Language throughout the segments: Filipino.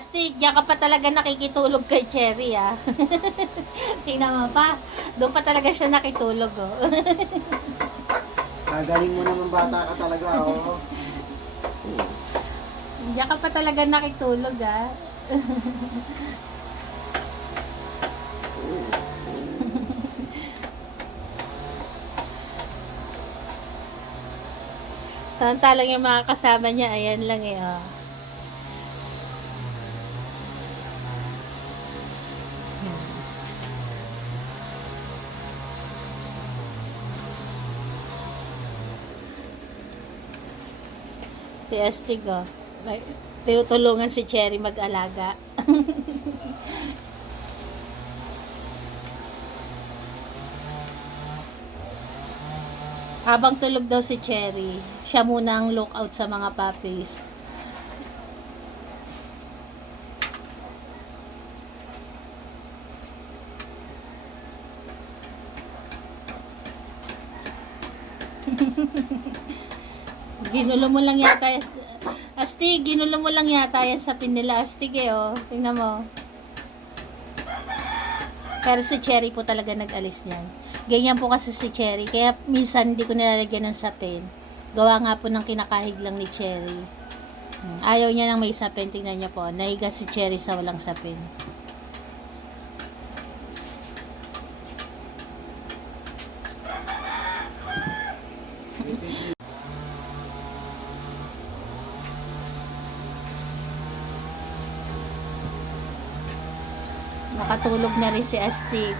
Astig, diyan ka pa talaga nakikitulog kay Cherry, ah. Tingnan mo pa. Doon pa talaga siya nakitulog, oh. Galing mo naman bata ka talaga, oh. Diyan ka pa talaga nakitulog, ah. Samantalang yung mga kasama niya, ayan lang eh, oh. Si Astig, oh. Tinutulungan si Cherry mag-alaga. Habang tulog daw si Cherry, siya muna ang lookout sa mga puppies. Ginulo mo lang yata. Astig, ginulo mo lang yata yan sa pinila. Astig eh, oh. Tingnan mo. Pero si Cherry po talaga nag-alis niyan. Ganyan po kasi si Cherry. Kaya minsan hindi ko nilalagyan ng sapin. Gawa nga po ng kinakahig lang ni Cherry. Ayaw niya nang may sapin. Tingnan niya po. Nahiga si Cherry sa walang sapin. Nakatulog na rin si Astig.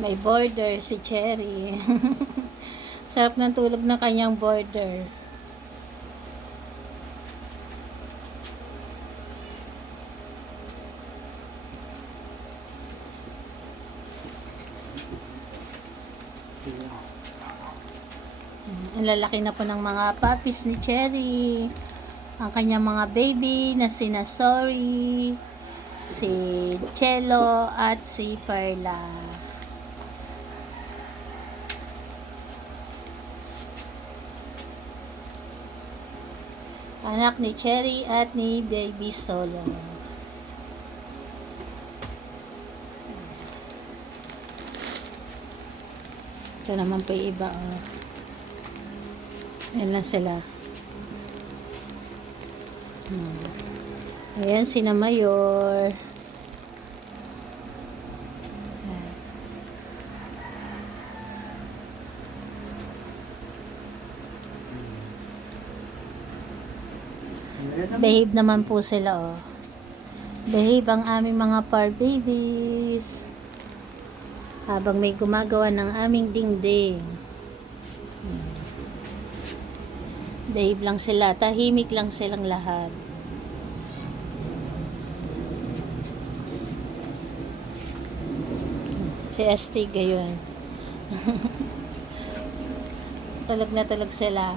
May border si Cherry. Sarap ng tulog ng kanyang border. Ang lalaki na po ng mga puppies ni Cherry. Ang kanyang mga baby na sina Sorry, si Cello at si Perla. Anak ni Cherry at ni Baby Solo. Ito naman po yung iba, oh. Ayan lang sila. Ayan, sina Mayor. Behave naman po sila, oh. Behave ang aming mga fur babies. Habang may gumagawa ng aming dingding. Behave lang sila. Tahimik lang silang lahat. Si Astig, gayon. Tulog na tulog sila.